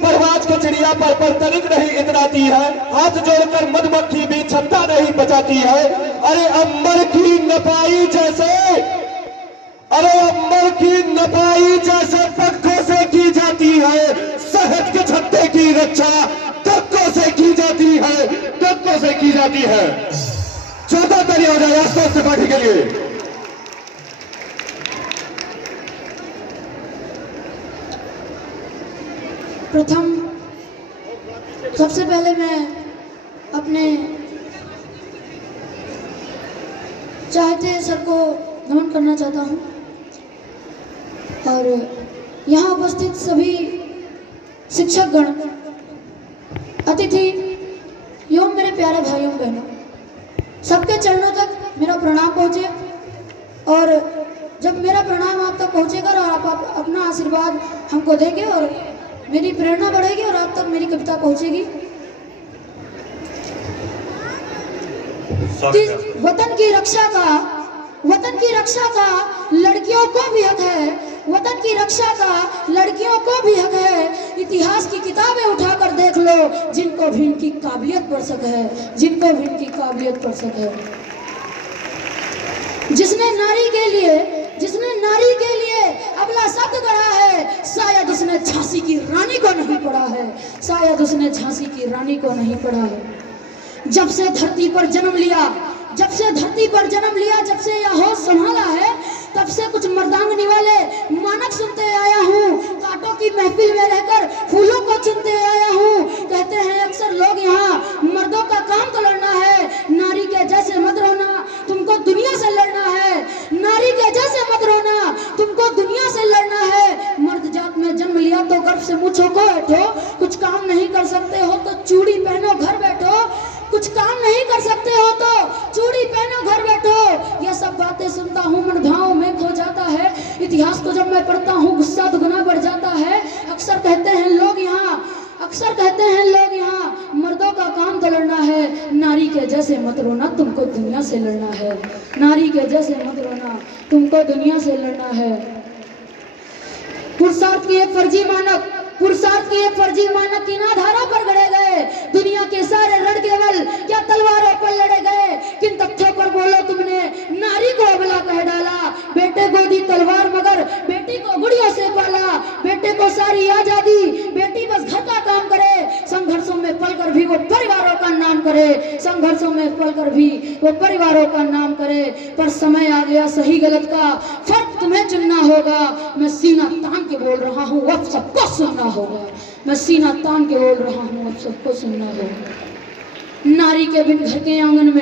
परवाज के चिड़िया पर तनिक नहीं इतराती है, हाथ जोड़कर मधुमक्खी भी क्षमता नहीं बचाती है। अरे अंबर की नपाई जैसे, अरे अंबर की नपाई जैसे पंखों से की जाती है, शहद के छत्ते की रक्षा डंकों से की जाती है, डंकों से की जाती है। 14 ताली हो जाए राष्ट्र से पार्टी के लिए। प्रथम सबसे पहले मैं अपने चाहते सर को नमन करना चाहता हूं और यहाँ उपस्थित सभी शिक्षकगण, अतिथि एवं मेरे प्यारे भाइयों बहनों, सबके चरणों तक मेरा प्रणाम पहुँचे। और जब मेरा प्रणाम आप तक पहुँचेगा और आप अपना आशीर्वाद हमको देंगे और मेरी प्रेरणा बढ़ेगी और आप तक मेरी कविता पहुँचेगी। वतन की रक्षा का लड़कियों को भी हक है, वतन की रक्षा का लड़कियों को भी हक है। इतिहास की किताबें उठाकर देख लो, जिनको भी इनकी काबिलियत पर शक है, जिनको भी इनकी काबिलियत पर शक है। जिसने नारी के लिए अगला शब्द गढ़ा है, शायद उसने झांसी की रानी को नहीं पढ़ा है, शायद उसने झांसी की रानी को नहीं पढ़ा है। जब से धरती पर जन्म लिया, जब से यह होश संभाला है, तब से कुछ मर्दांगनी वाले मानक सुनते आया हूँ। कांटों की महफिल में रहकर फूलों को चुनते आया हूँ। कहते हैं अक्सर लोग यहाँ, मर्दों का काम तो लड़ना है, नारी के जैसे मत रोना, तुमको दुनिया से लड़ना है। नारी के जैसे मत रोना, तुमको दुनिया से लड़ना है। मर्द जात में जन्म लिया तो गर्व से मुँह छुपो बैठो, कुछ काम नहीं कर सकते हो तो चूड़ी पहनो घर बैठो, कुछ काम नहीं कर सकते हो तो चूड़ी पहनो घर बैठो। ये सब बातें सुनता हूँ, मन भाव में खो जाता है। इतिहास को जब मैं पढ़ता हूँ गुस्सा दुगना बढ़ जाता है। अक्सर कहते हैं लोग यहाँ, मर्दों का काम तो लड़ना है, नारी के जैसे मत रोना, तुमको दुनिया से लड़ना है। नारी के जैसे मत रोना, तुमको दुनिया से लड़ना है। पुरुषार्थ की एक फर्जी मानक किनाधारा पर गड़े गए। दुनिया के सारे रण केवल क्या तलवारों पर लड़े गए। किन तथ्यों पर बोलो तुमने नारी को अबला कह डाला। बेटे को दी तलवार मगर बेटी को गुड़ियों से पाला। बेटे को सारी आजादी, बेटी बस घर का काम करे। संघर्षों में पलकर भी वो परिवारों का नाम करे, संघर्षों में पलकर भी वो परिवारों का नाम करे। पर समय आ गया सही गलत का फर्क तुम्हें चुनना होगा। मैं सीना तान के बोल रहा हूँ, अब सबको सुनना होगा। मैं सीना तान के बोल रहा हूँ, अब सबको सुनना होगा। नारी के बिन घर के आंगन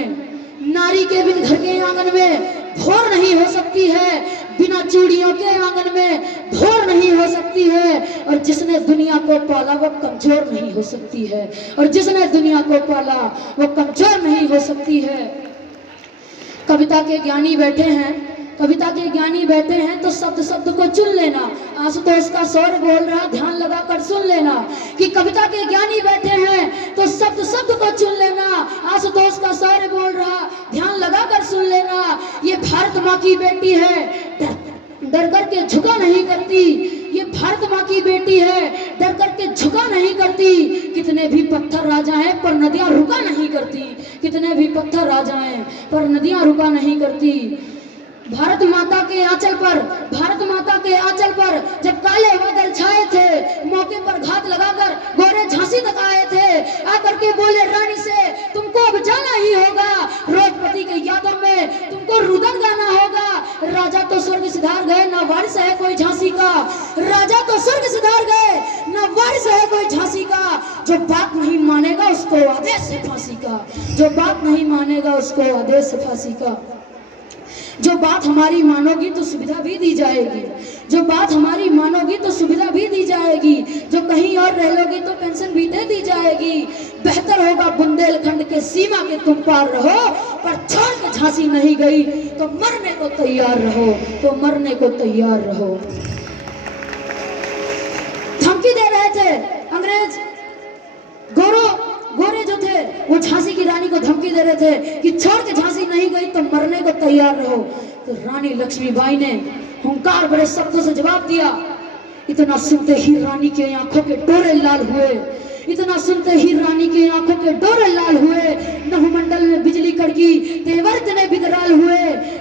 में भोर नहीं हो सकती है, बिना चूड़ियों के आंगन में भोर नहीं हो सकती है। और जिसने दुनिया को पाला वो कमजोर नहीं हो सकती है, और जिसने दुनिया को पाला वो कमजोर नहीं हो सकती है। कविता के ज्ञानी बैठे हैं तो शब्द को चुन लेना। आशुतोष का स्वर बोल रहा, ध्यान लगाकर सुन लेना कि कविता के ज्ञानी बैठे हैं तो शब्द को चुन लेना। आशुतोष का स्वर बोल रहा, ध्यान लगाकर सुन लेना। ये भारत माँ की बेटी है, डर करके झुका नहीं करती। ये भारत माँ की बेटी है, डर करके झुका नहीं करती। कितने भी पत्थर राजाएं पर नदियां रुका नहीं करती, कितने भी पत्थर राजाएं पर नदियां रुका नहीं करती। भारत माता के आंचल पर जब काले बादल छाए थे, मौके पर घात लगाकर गोरे झांसी तक आए थे। आकर के बोले रानी से तुमको अब जाना ही होगा, रोजपति के यादों में तुमको रुदन गाना होगा। राजा तो स्वर्ग सिधार गए, ना वारिस है कोई झांसी का। राजा तो स्वर्ग सिधार गए, ना वारिस है कोई झांसी का। जो बात नहीं मानेगा उसको आदेश से फांसी का, जो बात नहीं मानेगा उसको आदेश से फांसी का। जो बात हमारी मानोगी तो सुविधा भी दी जाएगी, जो बात हमारी मानोगी तो सुविधा भी दी जाएगी। जो कहीं और रह लोगी तो पेंशन भी दे दी जाएगी। बेहतर होगा बुंदेलखंड के सीमा के तुम पार रहो, पर छोड़ के झांसी नहीं गई तो मरने को तैयार रहो, तो मरने को तैयार रहो। धमकी दे रहे थे अंग्रेज, गोरे जो थे वो झांसी की रानी को धमकी दे रहे थे कि छोड़ के झांसी नहीं गई तो मरने को तैयार रहो। तो रानी लक्ष्मीबाई ने हुंकार बड़े शब्दों से जवाब दिया इतना सुनते ही रानी के आंखों के डोरे लाल हुए, इतना सुनते ही रानी के आंखों के डोरे लाल हुए। नभमंडल में बिजली कड़की, तेवर इतने विकराल हुए।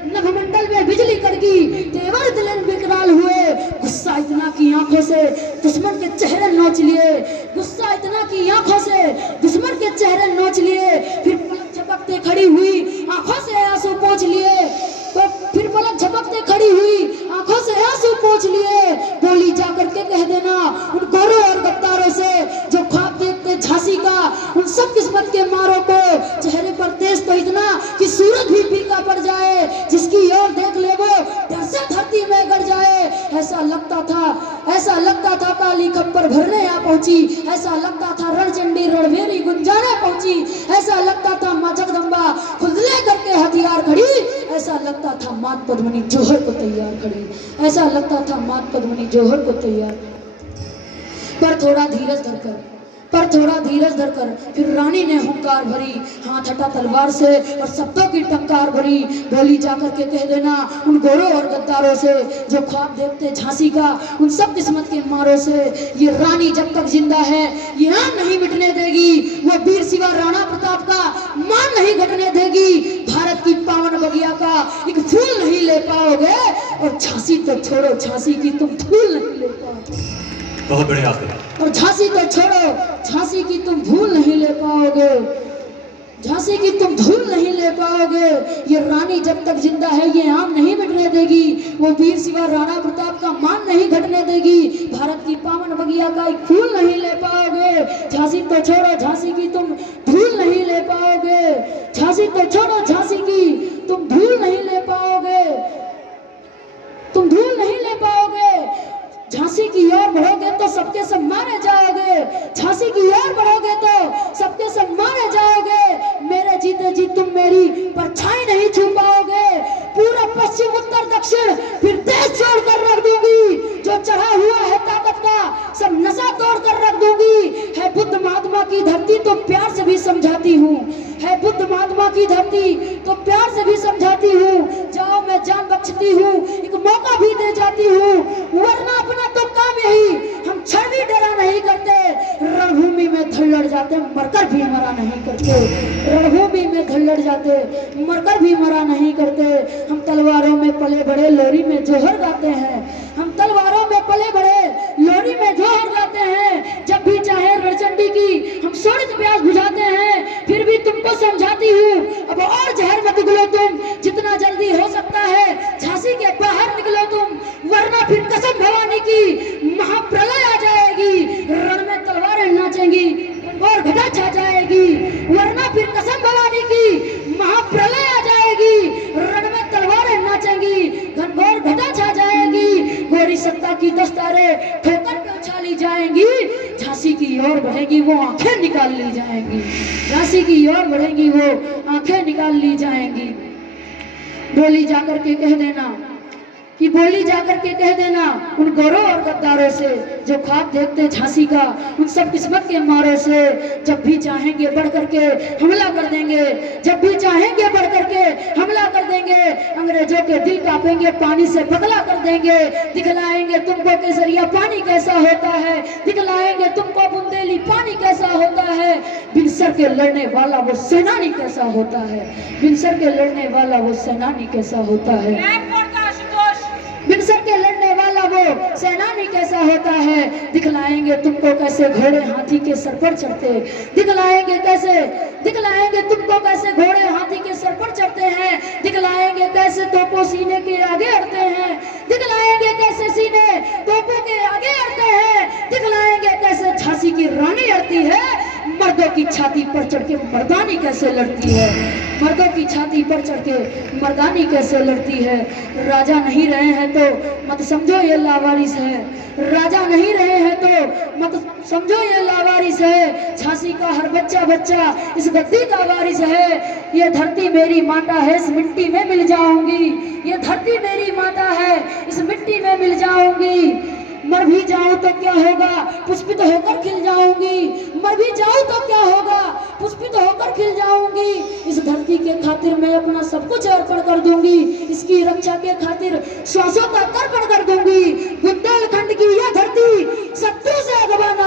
नभमंडल में बिजली कड़की, तेवर इतने विकराल हुए। गुस्सा इतना की आंखों से दुश्मन के चेहरे नोच लिए, गुस्सा इतना की आंखों से दुश्मन के चेहरे नोच लिए। फिर पलक झपकते खड़ी हुई, आंखों से आंसू पोंछ लिए। तो फिर पलक झपकते खड़ी हुई, आंखों से आंसू पोंछ लिए। बोली जाकर के कह देना उन गोरों और गद्दारों से जो ख्वाब देखते झांसी का, उन सब किस्मत के मारों को। चेहरे पर तेज तो इतना कि सूरज भी फीका पड़ जाए, जिसकी ओर देख ले वो डर से धरती में गड़ जाए। ऐसा लगता था काली खप्पर भरने आ पहुंची, ऐसा लगता था रणचंडी रणभेरी गुंजाने पहुंची, ऐसा लगता था मां जगदम्बा खुद ले करके हथियार खड़ी, ऐसा लगता था मात पद्मिनी जौहर को तैयार खड़ी, ऐसा लगता था मात पद्मिनी जौहर को तैयार। पर थोड़ा धीरज धरकर फिर रानी ने हुंकार भरी, हाथ हटा तलवार से और शब्दों की टंकार भरी। बोली जाकर के कह देना उन गोरों और गद्दारों से जो ख्वाब देखते झांसी का, उन सब किस्मत के मारों से। ये रानी जब तक जिंदा है ये आन नहीं मिटने देगी, वो वीर शिवा राणा प्रताप का मान नहीं घटने देगी। भारत की पावन बगिया का एक फूल नहीं ले पाओगे, और झांसी तो छोड़ो, झांसी की तुम धूल नहीं ले पाओगे। बहुत बढ़िया। और झांसी तो छोड़ो, झांसी की तुम धूल नहीं ले पाओगे, झांसी की तुम धूल नहीं ले पाओगे। ये रानी जब तक जिंदा है ये आम नहीं मिटने देगी, वो वीर शिवा राणा प्रताप का मान नहीं घटने देगी। भारत की पावन बगिया का एक फूल नहीं ले पाओगे। झांसी तो छोड़ो, झांसी की तुम धूल नहीं ले पाओगे, झांसी तो छोड़ो, झांसी की तुम धूल नहीं ले पाओगे, तुम धूल नहीं ले पाओगे। झांसी की ओर बढ़ोगे तो सबके सब मारे जाओगे, झांसी की ओर बढ़ोगे तो सबके सब मारे जाओगे। मेरे जीते जी तुम मेरी परछाई नहीं छू पाओगे। पूरा पश्चिम उत्तर दक्षिण फिर देश छोड़ कर रख दूंगी, जो चढ़ा हुआ है ताकत का सब नशा तोड़ कर रख दूंगी। है बुद्ध महात्मा की धरती तो प्यार से भी समझाती हूँ, है बुद्ध महात्मा की धरती तो प्यार से भी समझाती हूँ। जाओ मैं जान बख्शती हूँ, एक मौका भी दे जाती हूँ, वरना अपना तो काम यही, हम क्षण भी डरा नहीं करते। रणभूमि में धड़ जाते मरकर भी मरा नहीं करते, रणभूमि में धड़ जाते मरकर भी मरा नहीं करते। हम तलवारों में पले बड़े लोरी में जोहर गाते हैं, हम तलवारों में पले बड़े लोरी में जोहर गाते हैं। जब भी चाहे रणचंडी की हम शोणित प्यास बुझाते हैं, फिर भी तुमको समझाती हूँ अब और जहर मत उगलो तुम, जितना जल्दी हो सकता है झांसी के बाहर निकलो तुम, वरना फिर कसम भवानी की महाप्रलय आ जाएगी। रण में तलवारें नाचेंगी और घटा छा जाएगी, वरना फिर कसम भवानी की महाप्रलय आ जाएगी। रण में तलवारें नाचेंगी, घनघोर घटा छा जाएगी। गोरी सत्ता की दस्तारे ठोकर पे उछाली जाएंगी, झांसी की ओर बढ़ेगी वो आंखें निकाल ली जाएंगी, झांसी की ओर बढ़ेगी वो आंखें निकाल ली जाएंगी। बोली जाकर के कह देना कि बोली जाकर के कह देना उन गोरों और गद्दारों से जो ख्वाब देखते झांसी का, उन सब किस्मत के मारों से। जब भी चाहेंगे बढ़ करके हमला कर देंगे, जब भी चाहेंगे बढ़ करके हमला कर देंगे। अंग्रेजों के दिल कांपेंगे, पानी से पतला कर देंगे। दिखलाएंगे तुमको केसरिया पानी कैसा होता है, दिखलाएंगे तुमको बुंदेली पानी कैसा होता है। बिनसर के लड़ने वाला वो सेनानी कैसा होता है, बिनसर के लड़ने वाला वो सेनानी कैसा होता है, बिनसर के लड़ने वाला वो सेनानी कैसा होता है। दिखलाएंगे तुमको कैसे घोड़े हाथी के सर पर चढ़ते, दिखलाएंगे तुमको कैसे घोड़े हाथी के सर पर चढ़ते हैं। दिखलाएंगे कैसे तोपों सीने के आगे अड़ते हैं, दिखलाएंगे कैसे सीने तोपों के आगे अड़ते हैं। दिखलाएंगे कैसे झांसी की रानी अड़ती है, मर्दों की छाती पर चढ़ के मर्दानी कैसे लड़ती है, मर्दों की छाती पर चढ़ के मर्दानी कैसे लड़ती है। राजा नहीं रहे हैं तो मत समझो ये लावारिस है, राजा नहीं रहे हैं तो मत समझो ये लावारिस है। झांसी का हर बच्चा बच्चा इस गद्दी का वारिस है। ये धरती मेरी माता है, इस मिट्टी में मिल जाऊंगी, ये धरती मेरी माता है, इस मिट्टी में मिल जाऊंगी। मर भी जाऊं तो क्या होगा, पुष्पित होकर खिल जाऊंगी, मर भी जाऊं तो क्या होगा, पुष्पित होकर खिल जाऊंगी। इस धरती के खातिर मैं अपना सब कुछ अर्पण कर दूंगी। इसकी रक्षा के खातिर श्वासों का तर्पण कर दूंगी। बुंदेलखंड की यह धरती शत्रु से अगवा